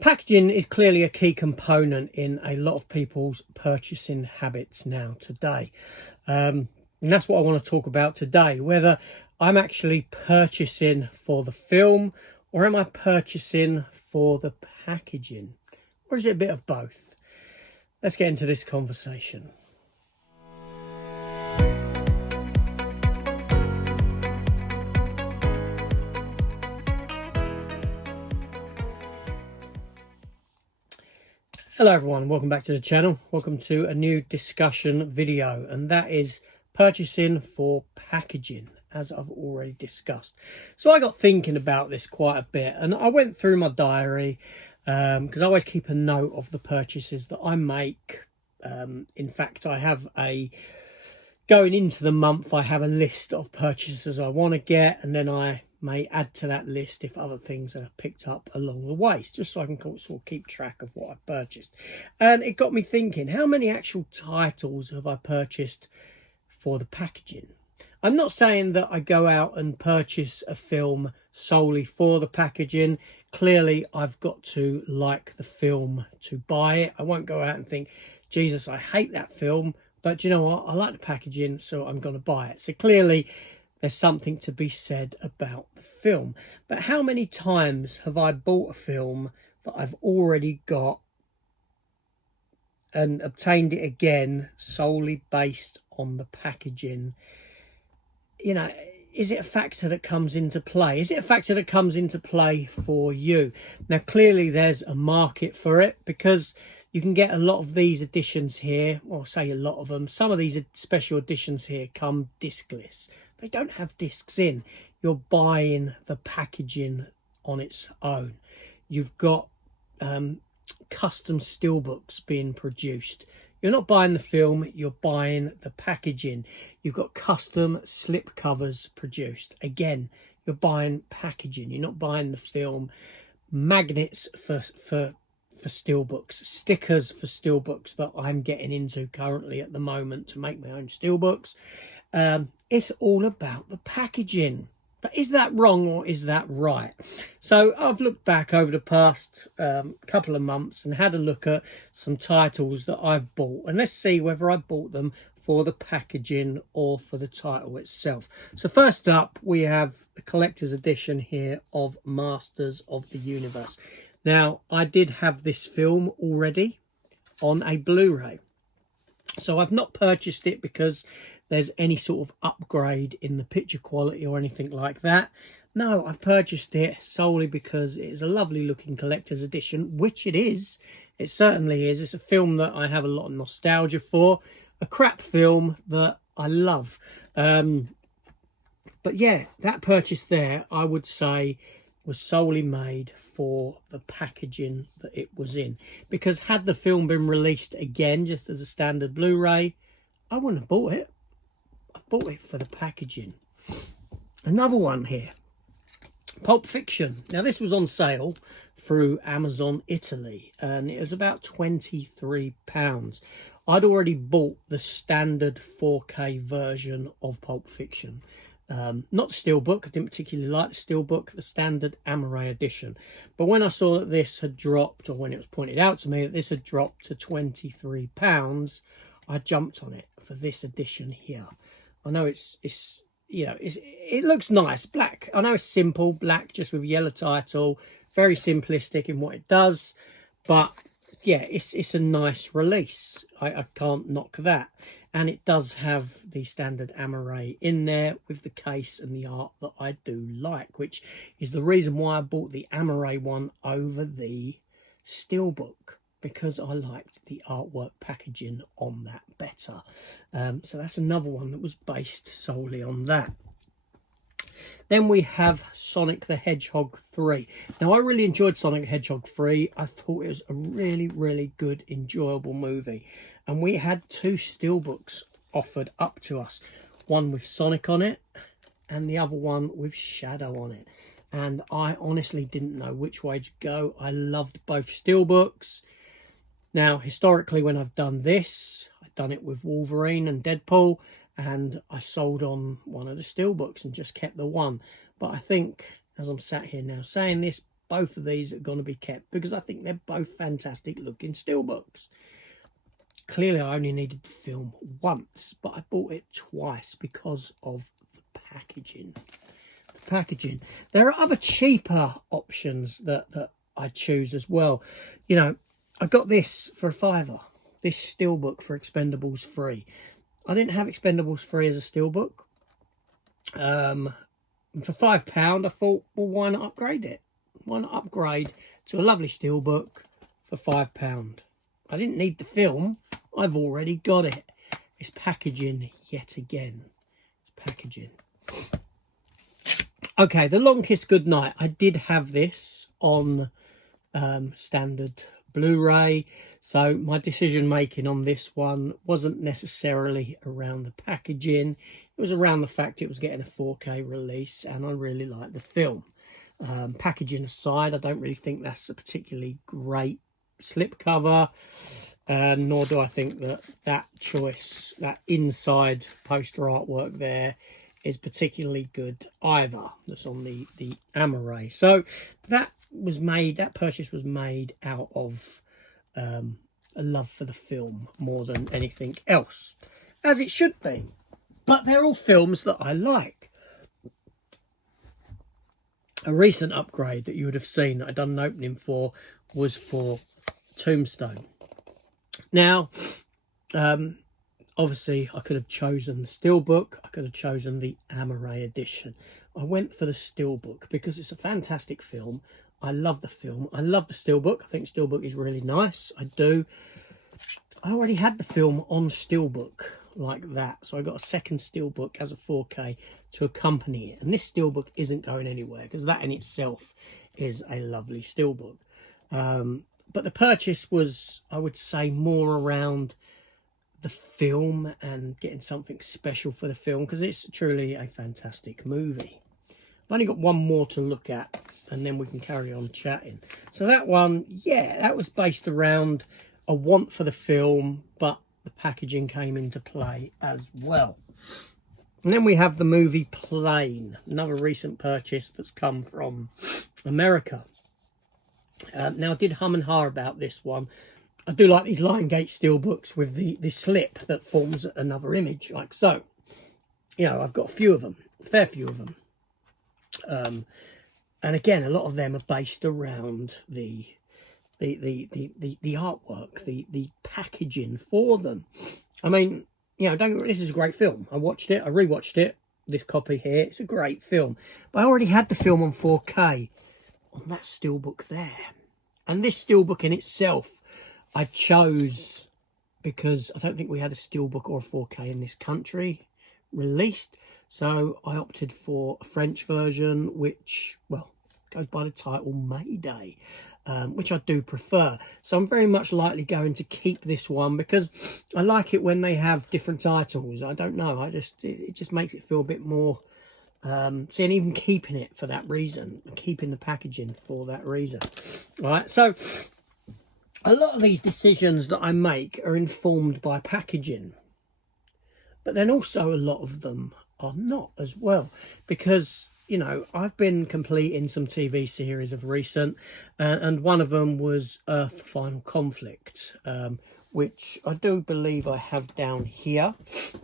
Packaging is clearly a key component in a lot of people's purchasing habits now today. And that's what I want to talk about today, whether I'm actually purchasing for the film or am I purchasing for the packaging? Or is it a bit of both? Let's get into this conversation. Hello everyone, welcome back to the channel. Welcome to a new discussion video, and that is purchasing for packaging, as I've already discussed. So I got thinking about this quite a bit, and I went through my diary because I always keep a note of the purchases that I make. In fact, I have going into the month, I have a list of purchases I want to get, and then I may add to that list if other things are picked up along the way, just so I can sort of keep track of what I've purchased. And it got me thinking, how many actual titles have I purchased for the packaging? I'm not saying that I go out and purchase a film solely for the packaging. Clearly, I've got to like the film to buy it. I won't go out and think, Jesus, I hate that film, but you know what? I like the packaging, so I'm going to buy it. So clearly, there's something to be said about the film. But how many times have I bought a film that I've already got and obtained it again solely based on the packaging? You know, is it a factor that comes into play? Is it a factor that comes into play for you? Now, clearly there's a market for it, because you can get a lot of these editions here, or say a lot of them. Some of these special editions here come discless. They don't have discs in. You're buying the packaging on its own. You've got custom steelbooks being produced. You're not buying the film, you're buying the packaging. You've got custom slip covers produced. Again, you're buying packaging. You're not buying the film. Magnets for steelbooks, stickers for steelbooks that I'm getting into currently at the moment to make my own steelbooks. It's all about the packaging. But is that wrong or is that right? So I've looked back over the past couple of months and had a look at some titles that I've bought, and let's see whether I bought them for the packaging or for the title itself. So first up, we have the collector's edition here of Masters of the Universe. Now, I did have this film already on a Blu-ray, so I've not purchased it because there's any sort of upgrade in the picture quality or anything like that. No, I've purchased it solely because it is a lovely looking collector's edition, which it is. It certainly is. It's a film that I have a lot of nostalgia for. A crap film that I love. But yeah, that purchase there, I would say, was solely made for the packaging that it was in. Because had the film been released again, just as a standard Blu-ray, I wouldn't have bought it. I bought it for the packaging. Another one here, Pulp Fiction. Now, this was on sale through Amazon Italy, and it was about £23. I'd already bought the standard 4K version of Pulp Fiction. Not the steelbook. I didn't particularly like the steelbook, the standard Amaray edition. But when I saw that this had dropped, or when it was pointed out to me that this had dropped to £23, I jumped on it for this edition here. I know it looks nice, black. I know it's simple, black, just with yellow title, very simplistic in what it does, but yeah, it's a nice release. I can't knock that. And it does have the standard Amaray in there with the case and the art that I do like, which is the reason why I bought the Amaray one over the steelbook, because I liked the artwork packaging on that better. So that's another one that was based solely on that. Then we have Sonic the Hedgehog 3. Now, I really enjoyed Sonic the Hedgehog 3. I thought it was a really, really good, enjoyable movie. And we had two steelbooks offered up to us. One with Sonic on it and the other one with Shadow on it. And I honestly didn't know which way to go. I loved both steelbooks. Now, historically, when I've done this, I've done it with Wolverine and Deadpool, and I sold on one of the steelbooks and just kept the one. But I think, as I'm sat here now saying this, both of these are going to be kept because I think they're both fantastic looking steelbooks. Clearly, I only needed the film once, but I bought it twice because of the packaging. The packaging. There are other cheaper options that I choose as well. You know, I got this for a £5. This steelbook for Expendables 3. I didn't have Expendables 3 as a steelbook. For £5, I thought, well, why not upgrade it? Why not upgrade to a lovely steelbook for £5? I didn't need the film. I've already got it. It's packaging yet again. It's packaging. Okay, The Long Kiss Goodnight. I did have this on standard Blu-ray, so my decision making on this one wasn't necessarily around the packaging. It was around the fact it was getting a 4K release, and I really liked the film. Packaging aside, I don't really think that's a particularly great slipcover, nor do I think that choice, that inside poster artwork there, is particularly good either. That's on the Amaray. So that purchase was made out of a love for the film more than anything else, as it should be. But they're all films that I like. A recent upgrade that you would have seen that I'd done an opening for was for Tombstone. Now, obviously, I could have chosen the Steelbook. I could have chosen the Amaray edition. I went for the Steelbook because it's a fantastic film. I love the film. I love the Steelbook. I think Steelbook is really nice. I do. I already had the film on Steelbook like that. So I got a second Steelbook as a 4K to accompany it. And this Steelbook isn't going anywhere because that in itself is a lovely Steelbook. But the purchase was, I would say, more around the film and getting something special for the film because it's truly a fantastic movie. I've only got one more to look at and then we can carry on chatting. So that one, yeah, that was based around a want for the film, but the packaging came into play as well. And then we have the movie Plane, another recent purchase that's come from America. Now, I did hum and ha about this one. I do like these Liongate steelbooks with the slip that forms another image, like so. You know, I've got a few of them, a fair few of them. And again, a lot of them are based around the artwork, the packaging for them. I mean, you know, this is a great film. I watched it, I rewatched it, this copy here. It's a great film. But I already had the film on 4K on that steelbook there. And this steelbook in itself, I chose because I don't think we had a steelbook or a 4K in this country released. So I opted for a French version, which, well, goes by the title Mayday, which I do prefer. So I'm very much likely going to keep this one because I like it when they have different titles. I don't know, it just makes it feel a bit more, see, and even keeping it for that reason, keeping the packaging for that reason. All right, so a lot of these decisions that I make are informed by packaging, but then also a lot of them are not as well, because, you know, I've been completing some TV series of recent, and one of them was Earth Final Conflict, which I do believe I have down here,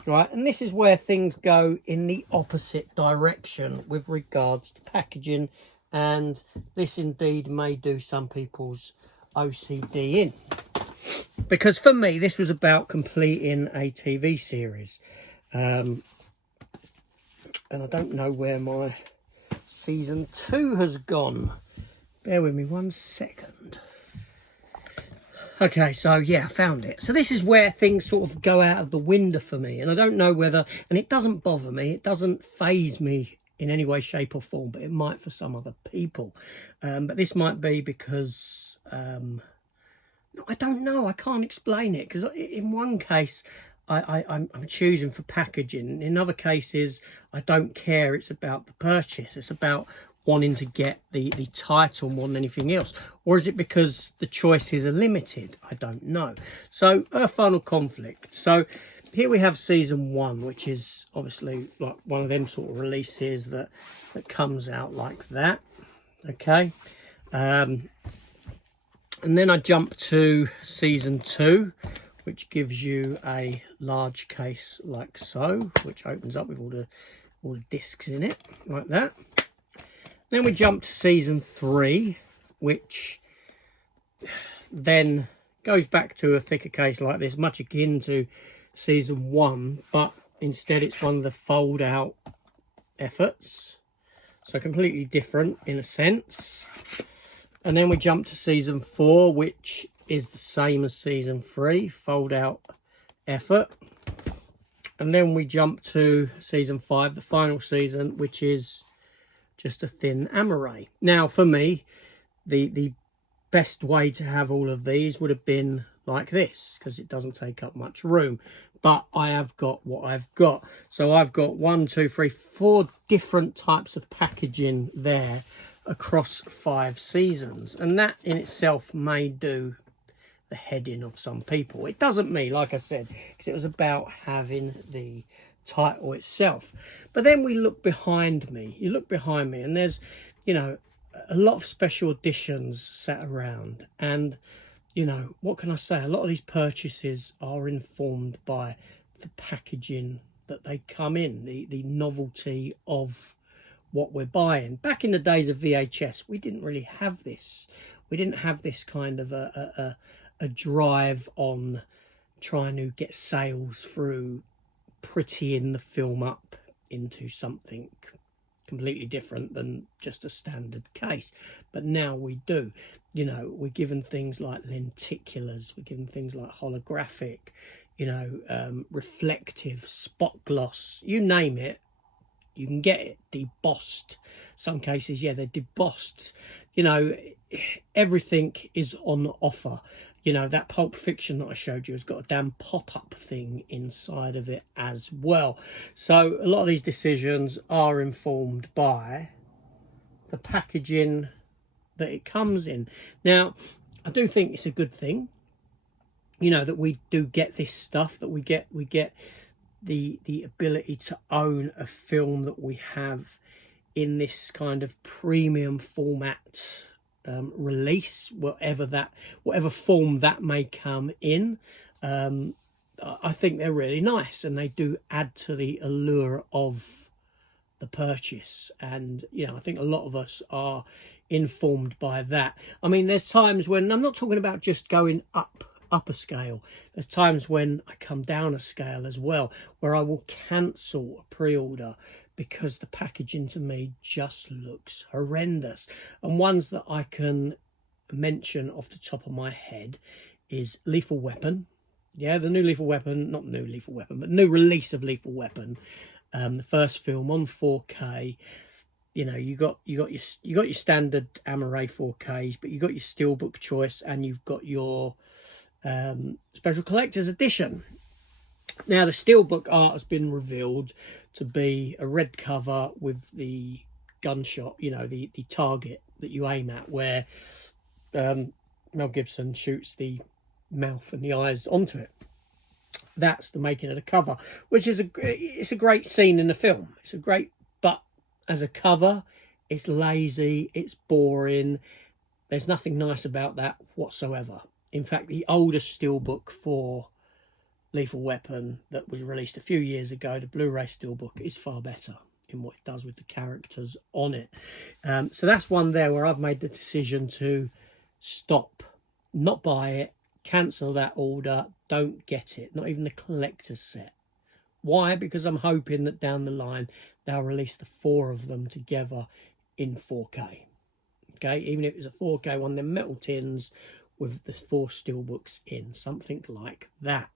right? And this is where things go in the opposite direction with regards to packaging, and this indeed may do some people's OCD in. Because for me, this was about completing a TV series. And I don't know where my season 2 has gone. Bear with me 1 second. Okay, so yeah, I found it. So this is where things sort of go out of the window for me. And I don't know whether, and it doesn't bother me, it doesn't faze me in any way, shape or form, but it might for some other people. But this might be because, I don't know, I can't explain it. Because in one case, I'm choosing for packaging. In other cases, I don't care. It's about the purchase. It's about wanting to get the title more than anything else. Or is it because the choices are limited? I don't know. So, Earth Final Conflict. So, here we have season 1, which is obviously like one of them sort of releases that comes out like that. Okay. And then I jump to season 2, which gives you a large case like so, which opens up with all the discs in it, like that. Then we jump to season 3, which then goes back to a thicker case like this, much akin to season 1, but instead it's one of the fold out efforts, so completely different in a sense. And then we jump to season 4, which is the same as season 3, fold out effort. And then we jump to season 5, the final season, which is just a thin amaray. Now for me, the best way to have all of these would have been like this, because it doesn't take up much room, but I have got what I've got. So I've got 1, 2, 3, 4 different types of packaging there across 5 seasons, and that in itself may do the heading of some people. It doesn't me, like I said, because it was about having the title itself. But then we look behind me, you look behind me, and there's, you know, a lot of special editions sat around, and you know, what can I say, a lot of these purchases are informed by the packaging that they come in, the novelty of what we're buying. Back in the days of VHS, we didn't really have this. We didn't have this kind of a drive on trying to get sales through prettying the film up into something completely different than just a standard case. But now we do. You know, we're given things like lenticulars, we're given things like holographic, you know, reflective, spot gloss, you name it, you can get it. Debossed, some cases, yeah, they're debossed. You know, everything is on offer. You know, that Pulp Fiction that I showed you has got a damn pop-up thing inside of it as well. So a lot of these decisions are informed by the packaging that it comes in. Now, I do think it's a good thing, you know, that we do get this stuff, that we get the ability to own a film that we have in this kind of premium format release, whatever form that may come in. I think they're really nice, and they do add to the allure of the purchase. And you know, I think a lot of us are informed by that. I mean, there's times when I'm not talking about just going up a scale, there's times when I come down a scale as well, where I will cancel a pre-order because the packaging to me just looks horrendous. And ones that I can mention off the top of my head is Lethal Weapon. Yeah, the new Lethal Weapon, not new Lethal Weapon, but new release of Lethal Weapon, the first film on 4K. You know, you got your standard Amaray 4Ks, but you got your Steelbook choice, and you've got your special collector's edition. Now, the Steelbook art has been revealed to be a red cover with the gunshot, you know, the target that you aim at, where Mel Gibson shoots the mouth and the eyes onto it. That's the making of the cover, which is it's a great scene in the film. It's a great, but as a cover, it's lazy, it's boring. There's nothing nice about that whatsoever. In fact, the oldest Steelbook for Lethal Weapon that was released a few years ago, the Blu-ray Steelbook, is far better in what it does with the characters on it. So that's one there where I've made the decision to stop, not buy it, cancel that order, don't get it, not even the collector's set. Why? Because I'm hoping that down the line they'll release the 4 of them together in 4K. Okay, even if it's a 4K one, they're metal tins with the 4 Steelbooks in, something like that.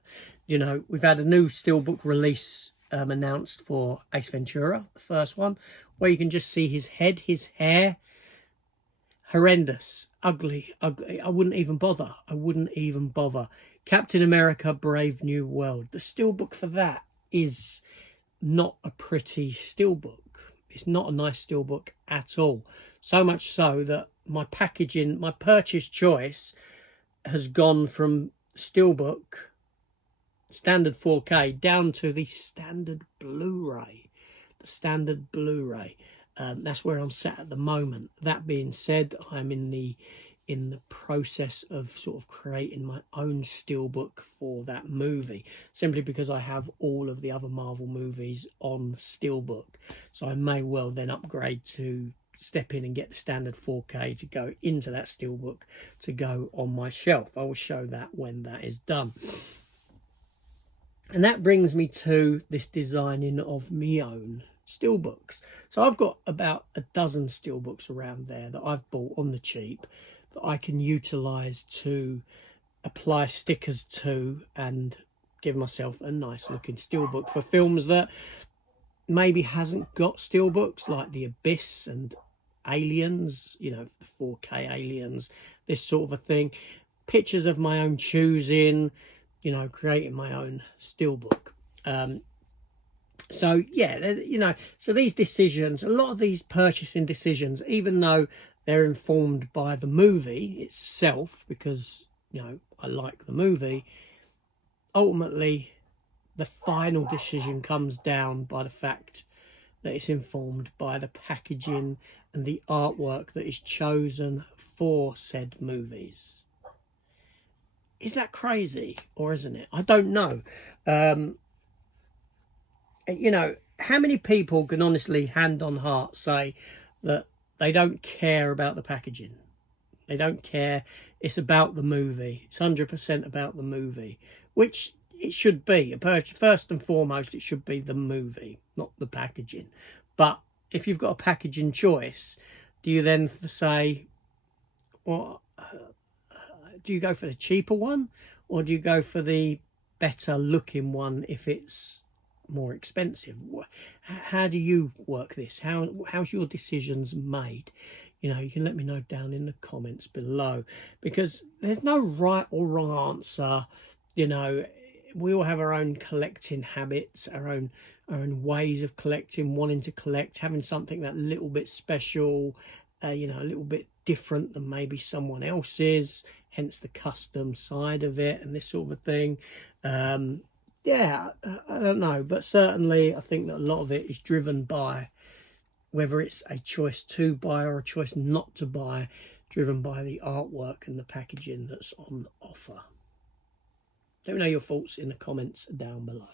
You know, we've had a new Steelbook release announced for Ace Ventura, the first one, where you can just see his head, his hair. Horrendous, ugly. I wouldn't even bother. Captain America Brave New World, the Steelbook for that is not a pretty Steelbook. It's not a nice Steelbook at all. So much so that my packaging, my purchase choice has gone from Steelbook standard 4K down to the standard Blu-ray. The standard Blu-ray. That's where I'm sat at the moment. That being said, I'm in the process of sort of creating my own steelbook for that movie, simply because I have all of the other Marvel movies on steelbook. So I may well then upgrade to step in and get the standard 4K to go into that steelbook to go on my shelf. I will show that when that is done. And that brings me to this designing of my own steelbooks. So I've got about a dozen steelbooks around there that I've bought on the cheap that I can utilize to apply stickers to and give myself a nice looking steelbook for films that maybe hasn't got steelbooks, like The Abyss and Aliens, you know, the 4K Aliens, this sort of a thing. Pictures of my own choosing, you know, creating my own steelbook. So yeah, you know, so these decisions, a lot of these purchasing decisions, even though they're informed by the movie itself, because, you know, I like the movie, ultimately the final decision comes down by the fact that it's informed by the packaging and the artwork that is chosen for said movies. Is that crazy, or isn't it? I don't know. You know, how many people can honestly, hand on heart, say that they don't care about the packaging? They don't care. It's about the movie. It's 100% about the movie, which it should be. First and foremost, it should be the movie, not the packaging. But if you've got a packaging choice, do you then say, well, do you go for the cheaper one, or do you go for the better looking one if it's more expensive? How do you work this? How's your decisions made? You know, you can let me know down in the comments below, because there's no right or wrong answer. You know, we all have our own collecting habits, our own ways of collecting, wanting to collect, having something that little bit special, you know, a little bit different than maybe someone else's, hence the custom side of it and this sort of thing. Yeah, I don't know, but certainly I think that a lot of it is driven by whether it's a choice to buy or a choice not to buy, driven by the artwork and the packaging that's on offer. Let me know your thoughts in the comments down below.